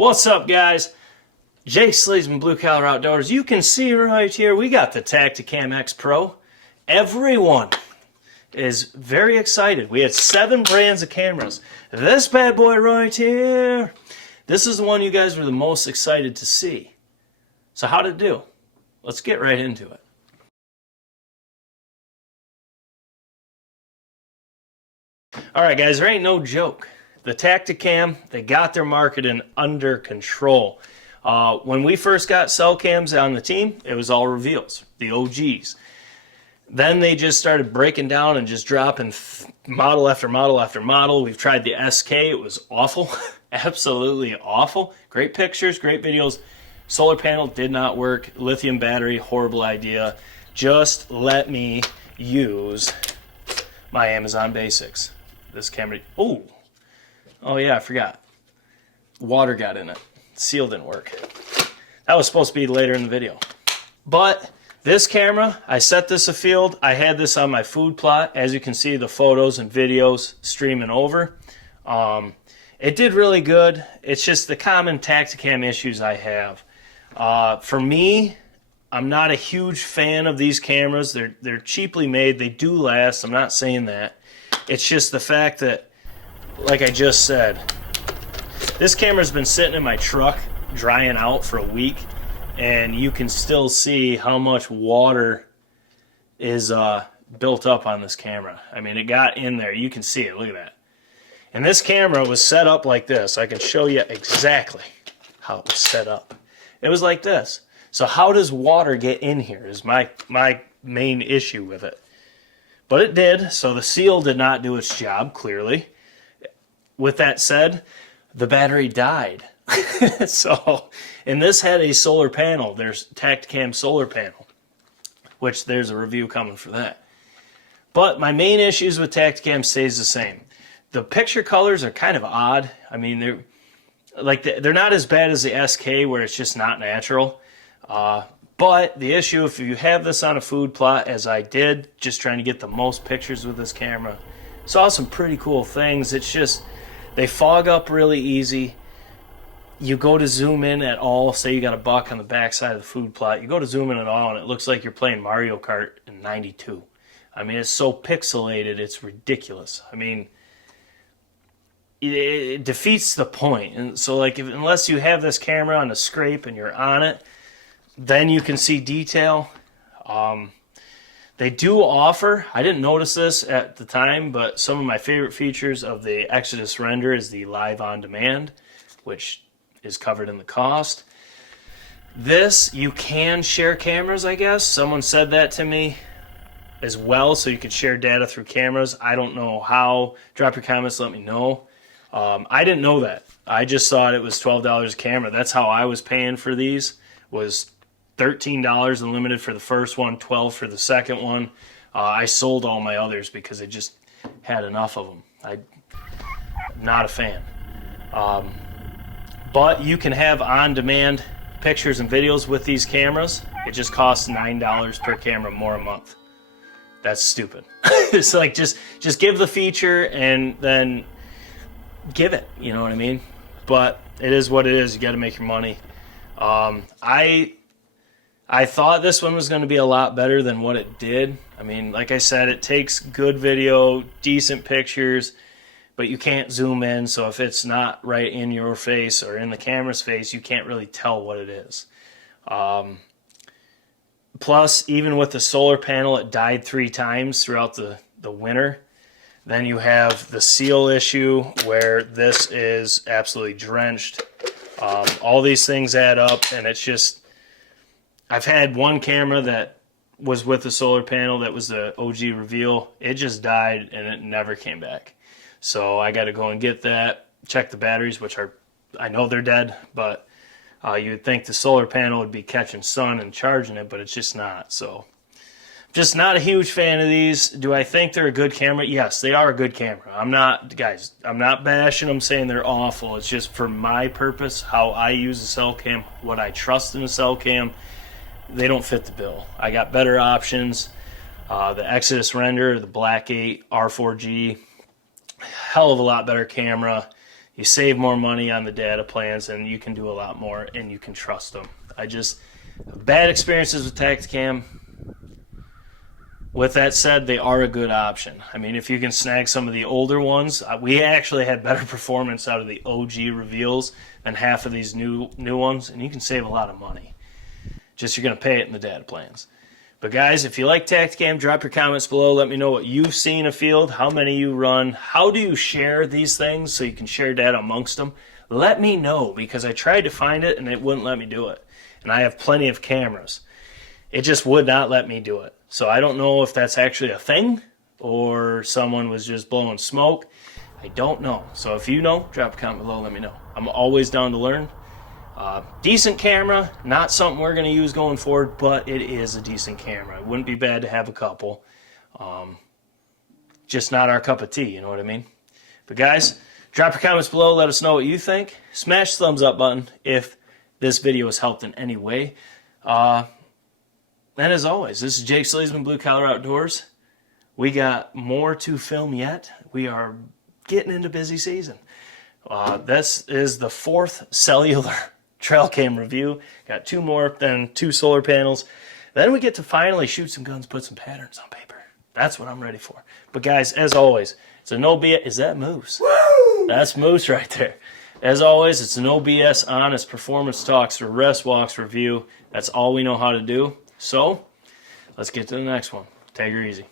What's up, guys? Jake SLEASMAN, Blue Collar Outdoors. You can see right here, we got the tactacam X Pro. Everyone is very excited. We had 7 brands of cameras. This bad boy right here, this is the one you guys were the most excited to see. So how'd it do? Let's get right into it. Alright guys, there ain't no joke. The tactacam, they got their marketing under control. When we first got cell cams on the team, it was all reveals, the OGs. Then they just started breaking down and just dropping model after model after model. We've tried the SK, it was awful, absolutely awful. Great pictures, great videos. Solar panel did not work. Lithium battery, horrible idea. Just let me use my Amazon Basics. This camera, oh yeah, I forgot. Water got in it. Seal didn't work. That was supposed to be later in the video. But this camera, I set this afield. I had this on my food plot. As you can see, the photos and videos streaming over. It did really good. It's just the common tactacam issues I have. For me, I'm not a huge fan of these cameras. They're cheaply made. They do last. I'm not saying that. It's just the fact that, like I just said, this camera's been sitting in my truck drying out for a week, and you can still see how much water is built up on this camera. I mean, it got in there. You can see it. Look at that. And this camera was set up like this. I can show you exactly how it was set up. It was like this. So how does water get in here is my main issue with it. But it did, so the seal did not do its job, clearly. With that said, the battery died. And this had a solar panel. There's tactacam solar panel, which there's a review coming for that. But my main issues with tactacam stays the same. The picture colors are kind of odd. I mean, they're not as bad as the SK where it's just not natural. But the issue, if you have this on a food plot, as I did, just trying to get the most pictures with this camera, saw some pretty cool things. It's just, they fog up really easy. You go to zoom in at all, say you got a buck on the back side of the food plot, you go to zoom in at all and it looks like you're playing Mario Kart in '92. I mean, it's so pixelated, it's ridiculous. I mean, it defeats the point. And so like, unless you have this camera on a scrape and you're on it, then you can see detail. They do offer, I didn't notice this at the time, but some of my favorite features of the Exodus render is the live on demand, which is covered in the cost. This, you can share cameras, I guess. Someone said that to me as well, so you could share data through cameras. I don't know how. Drop your comments, let me know. I didn't know that. I just thought it was $12 a camera. That's how I was paying for these, was $13 unlimited for the first one, $12 for the second one. I sold all my others because I just had enough of them. I'm not a fan. But you can have on-demand pictures and videos with these cameras. It just costs $9 per camera more a month. That's stupid. It's like just give the feature and then give it. You know what I mean? But it is what it is. You got to make your money. I thought this one was going to be a lot better than what it did. I mean, like I said, it takes good video, decent pictures, but you can't zoom in, so if it's not right in your face or in the camera's face, you can't really tell what it is. Plus, even with the solar panel, it died 3 times throughout the winter. Then you have the seal issue where this is absolutely drenched. All these things add up, and it's just, I've had one camera that was with the solar panel that was the OG reveal. It just died and it never came back. So I got to go and get that, check the batteries, which are, I know they're dead, but you would think the solar panel would be catching sun and charging it, but it's just not. So just not a huge fan of these. Do I think they're a good camera? Yes, they are a good camera. I'm not, guys, I'm not bashing them saying they're awful. It's just for my purpose, how I use a cell cam, what I trust in a cell cam. They don't fit the bill. I got better options. The Exodus render, the Black 8 R4G, hell of a lot better camera. you save more money on the data plans, and you can do a lot more, and you can trust them. Bad experiences with tactacam. With that said, they are a good option. I mean, if you can snag some of the older ones, we actually had better performance out of the OG reveals than half of these new ones, and you can save a lot of money. Just you're going to pay it in the data plans. But guys, if you like tactacam, drop your comments below. Let me know what you've seen afield, how many you run, how do you share these things so you can share data amongst them. Let me know, because I tried to find it and it wouldn't let me do it. And I have plenty of cameras. It just would not let me do it. So I don't know if that's actually a thing or someone was just blowing smoke. I don't know. So if you know, drop a comment below, let me know. I'm always down to learn. Decent camera, not something we're going to use going forward, but it is a decent camera. It wouldn't be bad to have a couple. Just not our cup of tea, you know what I mean? But guys, drop your comments below. Let us know what you think. Smash the thumbs up button if this video has helped in any way. And as always, this is Jake SLEASMAN, Blue Collar Outdoors. We got more to film yet. We are getting into busy season. This is the 4th cellular trail cam review. Got 2 more, then 2 solar panels. Then we get to finally shoot some guns, put some patterns on paper. That's what I'm ready for. But guys, as always, it's a no BS. Is that Moose? Woo! That's Moose right there. As always, it's a no BS, honest performance talks, rest walks review. That's all we know how to do. So let's get to the next one. Take her easy.